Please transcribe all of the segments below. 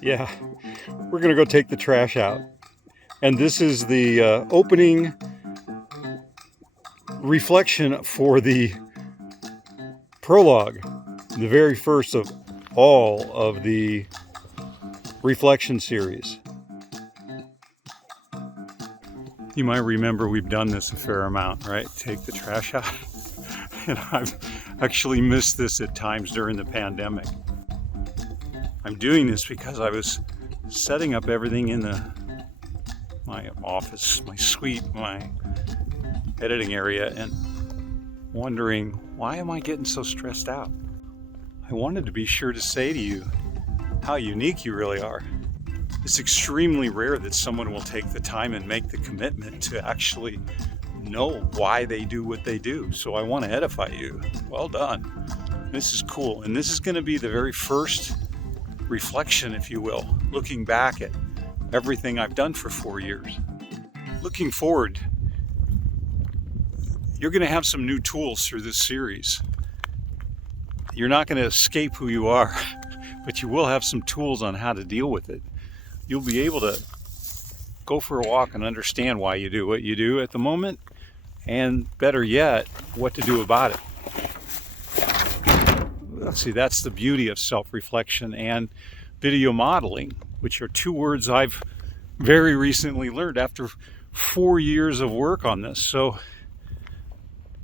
Yeah, we're gonna go take the trash out. And this is the opening reflection for the prologue, the very first of all of the reflection series. You might remember we've done this a fair amount, right? Take the trash out. And I've actually missed this at times during the pandemic. I'm doing this because I was setting up everything in my office, my suite, my editing area, and wondering, why am I getting so stressed out? I wanted to be sure to say to you how unique you really are. It's extremely rare that someone will take the time and make the commitment to actually know why they do what they do. So I want to edify you. Well done. This is cool. And this is going to be the very first reflection, if you will, looking back at everything I've done for 4 years. Looking forward, you're going to have some new tools through this series. You're not going to escape who you are, but you will have some tools on how to deal with it. You'll be able to go for a walk and understand why you do what you do at the moment, and better yet, what to do about it. Let's see, that's the beauty of self-reflection and video modeling, which are two words I've very recently learned after 4 years of work on this. So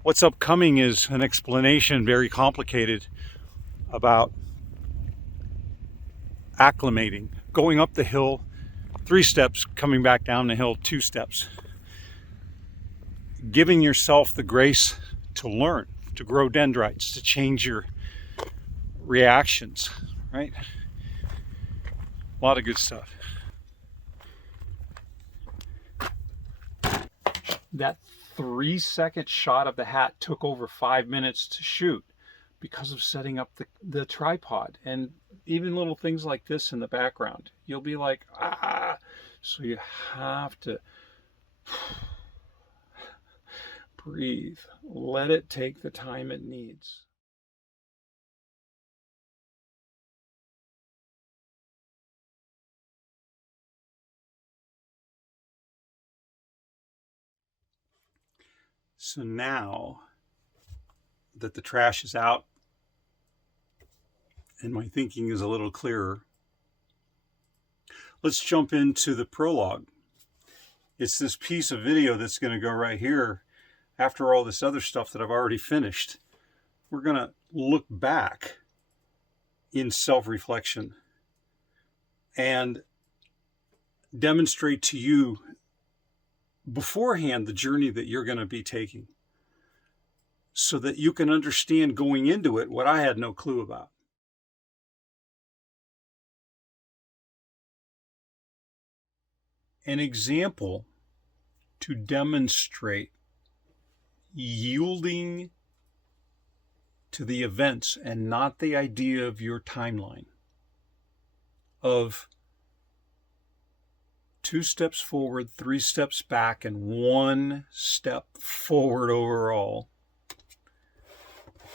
what's upcoming is an explanation, very complicated, about acclimating, going up the hill 3 steps, coming back down the hill 2 steps. Giving yourself the grace to learn, to grow dendrites, to change your reactions, right? A lot of good stuff. That 3-second shot of the hat took over 5 minutes to shoot because of setting up the tripod, and even little things like this in the background. You'll be like, ah, so you have to breathe, let it take the time it needs. So now that the trash is out and my thinking is a little clearer, let's jump into the prologue. It's this piece of video that's going to go right here after all this other stuff that I've already finished. We're going to look back in self-reflection and demonstrate to you beforehand the journey that you're going to be taking, so that you can understand going into it what I had no clue about. An example to demonstrate yielding to the events and not the idea of your timeline of 2 steps forward, 3 steps back, and 1 step forward overall.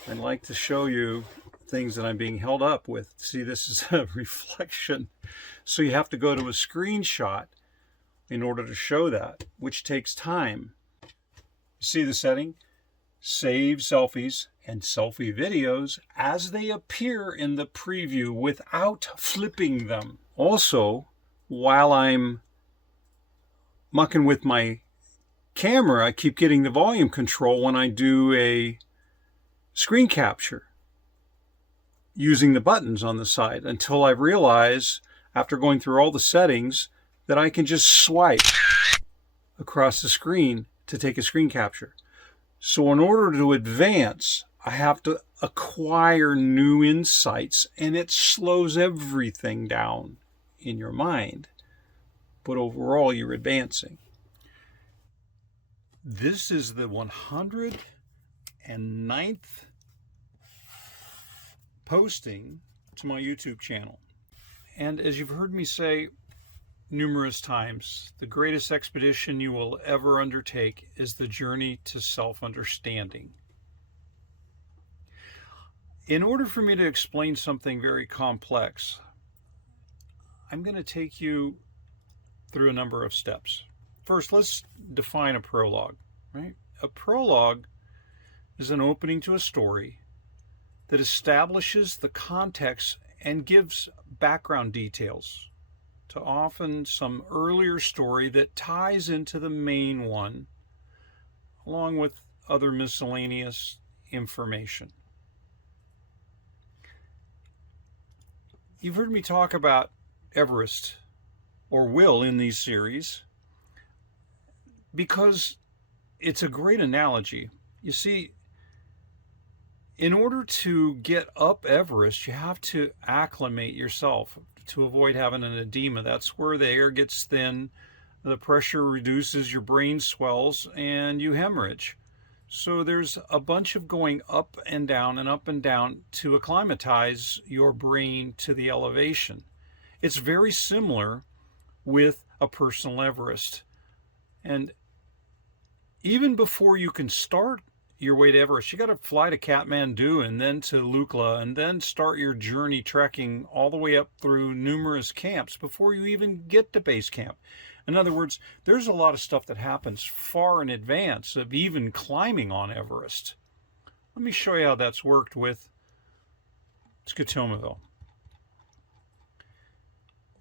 I'd like to show you things that I'm being held up with. See, this is a reflection. So you have to go to a screenshot in order to show that, which takes time. You see the setting? Save selfies and selfie videos as they appear in the preview without flipping them. Also, while I'm mucking with my camera, I keep getting the volume control when I do a screen capture using the buttons on the side, until I realize, after going through all the settings, that I can just swipe across the screen to take a screen capture. So in order to advance, I have to acquire new insights, and it slows everything down in your mind. But overall, you're advancing. This is the 109th posting to my YouTube channel. And as you've heard me say numerous times, the greatest expedition you will ever undertake is the journey to self-understanding. In order for me to explain something very complex, I'm going to take you through a number of steps. First, let's define a prologue, right? A prologue is an opening to a story that establishes the context and gives background details to often some earlier story that ties into the main one, along with other miscellaneous information. You've heard me talk about Everest, or will in these series, because it's a great analogy. You see, in order to get up Everest, you have to acclimate yourself to avoid having an edema. That's where the air gets thin, the pressure reduces, your brain swells, and you hemorrhage. So there's a bunch of going up and down to acclimatize your brain to the elevation. It's very similar with a personal Everest. And even before you can start your way to Everest, you got to fly to Kathmandu and then to Lukla and then start your journey trekking all the way up through numerous camps before you even get to base camp. In other words, there's a lot of stuff that happens far in advance of even climbing on Everest. Let me show you how that's worked with SCOTOMAVILLE.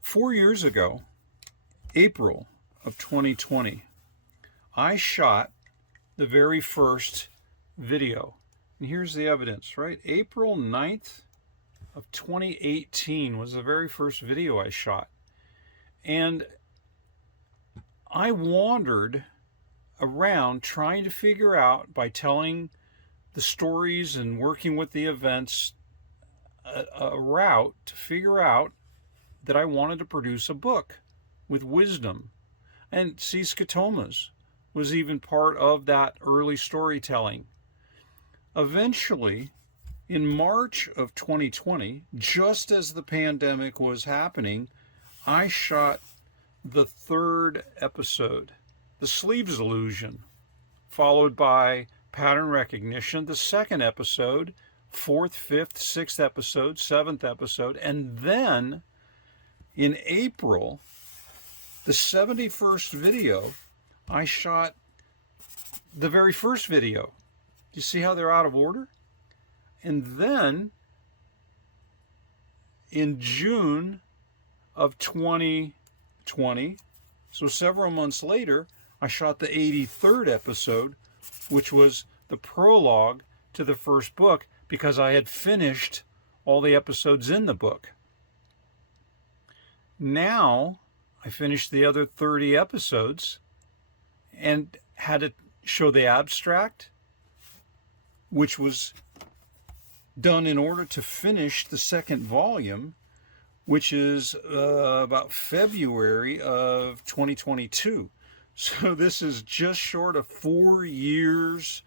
4 years ago, April of 2020, I shot the very first video. And here's the evidence, right? April 9th of 2018 was the very first video I shot. And I wandered around trying to figure out, by telling the stories and working with the events, a route to figure out that I wanted to produce a book with wisdom. And see, Scotomas was even part of that early storytelling. Eventually, in March of 2020, just as the pandemic was happening, I shot the third episode, The Sleeves Illusion, followed by Pattern Recognition, the second episode, fourth, fifth, sixth episode, seventh episode, and then in April, the 71st video, I shot the very first video. You see how they're out of order? And then in June of 2020, so several months later, I shot the 83rd episode, which was the prologue to the first book, because I had finished all the episodes in the book. Now, I finished the other 30 episodes and had to show the abstract, which was done in order to finish the second volume, which is about February of 2022. So this is just short of 4 years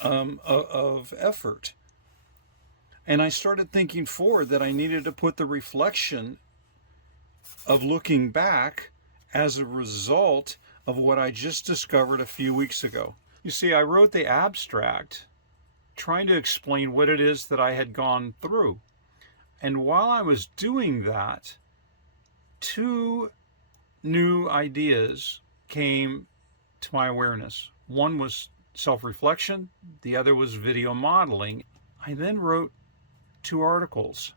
of effort. And I started thinking forward that I needed to put the reflection of looking back as a result of what I just discovered a few weeks ago. You see, I wrote the abstract trying to explain what it is that I had gone through. And while I was doing that, two new ideas came to my awareness. One was self-reflection, the other was video modeling. I then wrote 2 articles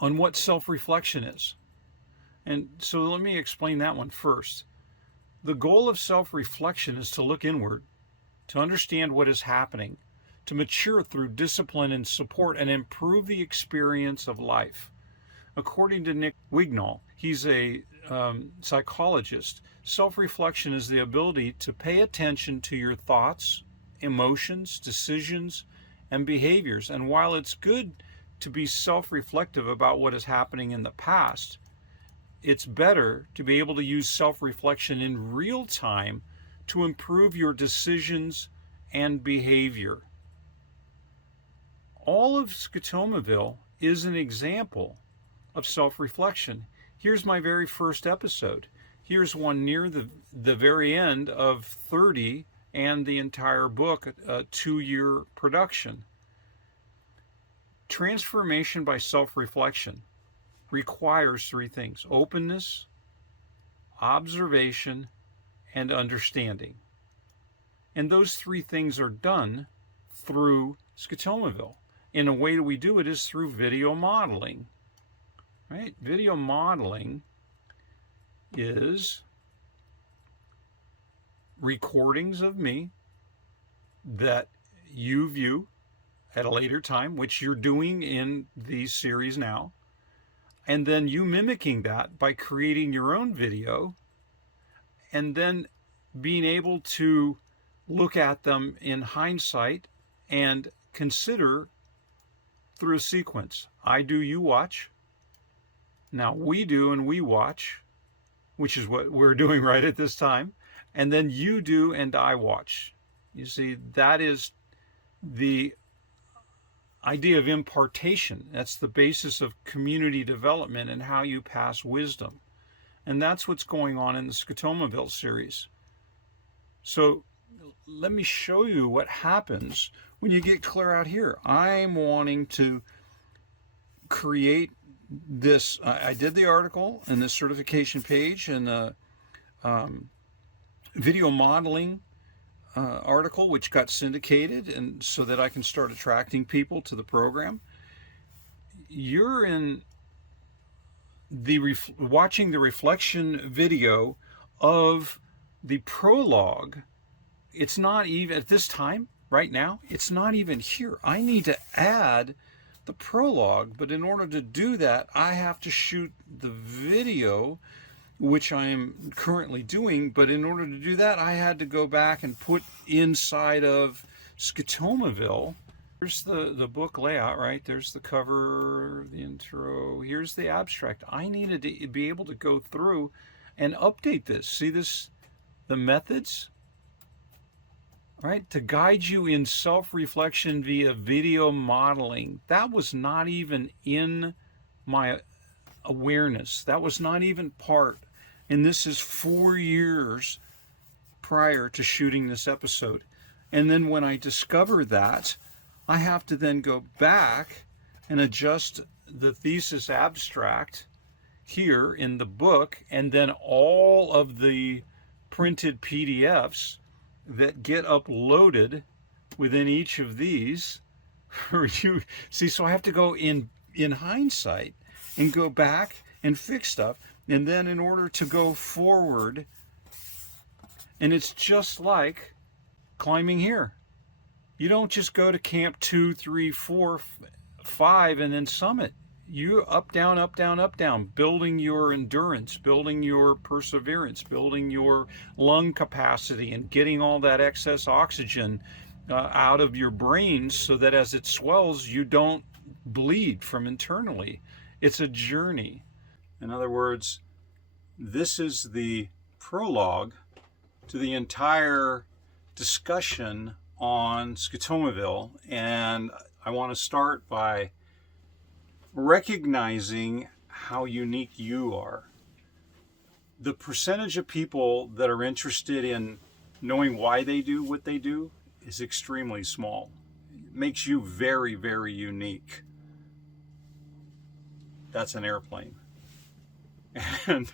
on what self-reflection is. And so let me explain that one first. The goal of self-reflection is to look inward, to understand what is happening, to mature through discipline and support, and improve the experience of life. According to Nick Wignall, he's a psychologist, self-reflection is the ability to pay attention to your thoughts, emotions, decisions, and behaviors. And while it's good to be self-reflective about what is happening in the past, it's better to be able to use self-reflection in real time to improve your decisions and behavior. All of SCOTOMAVILLE is an example of self-reflection. Here's my very first episode. Here's one near the very end of 30 and the entire book, a 2-year production. Transformation by self-reflection. requires three things: openness, observation, and understanding. And those three things are done through SCOTOMAVILLE. And the way that we do it is through video modeling. Right? Video modeling is recordings of me that you view at a later time, which you're doing in these series now, and then you mimicking that by creating your own video, and then being able to look at them in hindsight and consider through a sequence. I do, you watch. Now we do and we watch, which is what we're doing right at this time. And then you do and I watch. You see, that is the idea of impartation. That's the basis of community development and how you pass wisdom. And that's what's going on in the SCOTOMAVILLE series. So let me show you what happens when you get clear out here. I'm wanting to create this. I did the article and this certification page and the video modeling article, which got syndicated, and so that I can start attracting people to the program. You're in the watching the reflection video of the prologue. It's not even at this time right now, it's not even here. I need to add the prologue, but in order to do that, I have to shoot the video, which I am currently doing. But in order to do that, I had to go back and put inside of SCOTOMAVILLE. Here's the book layout, right? There's the cover, the intro. Here's the abstract. I needed to be able to go through and update this. See this, the methods, right? To guide you in self-reflection via video modeling. That was not even in my awareness. That was not even part. And this is 4 years prior to shooting this episode. And then when I discover that, I have to then go back and adjust the thesis abstract here in the book, and then all of the printed PDFs that get uploaded within each of these. You see, so I have to go in hindsight and go back and fix stuff. And then in order to go forward, and it's just like climbing here. You don't just go to camp 2, 3, 4, 5 and then summit. You up, down, up, down, up, down, building your endurance, building your perseverance, building your lung capacity, and getting all that excess oxygen out of your brain so that as it swells, you don't bleed from internally. It's a journey. In other words, this is the prologue to the entire discussion on SCOTOMAVILLE, and I want to start by recognizing how unique you are. The percentage of people that are interested in knowing why they do what they do is extremely small. It makes you very, very unique. That's an airplane. And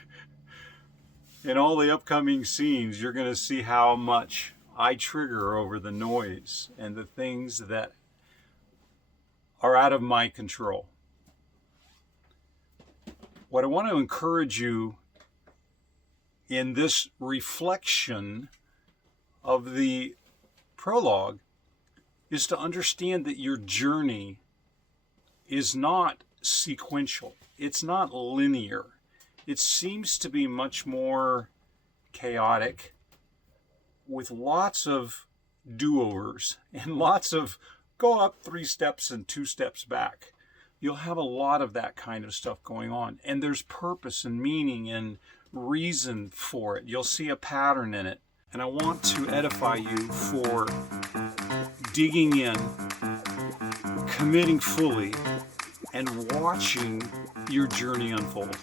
in all the upcoming scenes, you're going to see how much I trigger over the noise and the things that are out of my control. What I want to encourage you in this reflection of the prologue is to understand that your journey is not sequential. It's not linear. It seems to be much more chaotic, with lots of do-overs and lots of go up 3 steps and 2 steps back. You'll have a lot of that kind of stuff going on. And there's purpose and meaning and reason for it. You'll see a pattern in it. And I want to edify you for digging in, committing fully, and watching your journey unfold.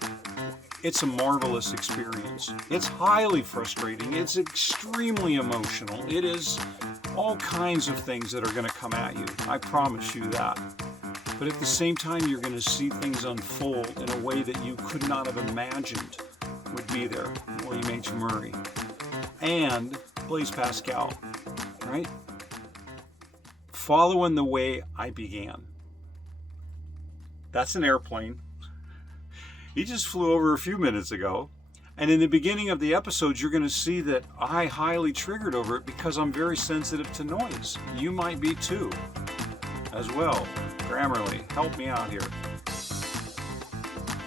It's a marvelous experience. It's highly frustrating. It's extremely emotional. It is all kinds of things that are going to come at you. I promise you that. But at the same time, you're going to see things unfold in a way that you could not have imagined would be there. William H. Murray and Blaise Pascal, right? Following the way I began. That's an airplane. He just flew over a few minutes ago. And in the beginning of the episode, you're going to see that I highly triggered over it because I'm very sensitive to noise. You might be too, as well. Grammarly, help me out here.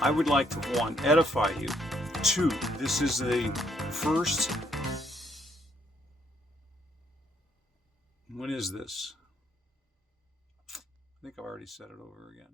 I would like to, 1, edify you. 2, this is the first... When is this? I think I've already said it over again.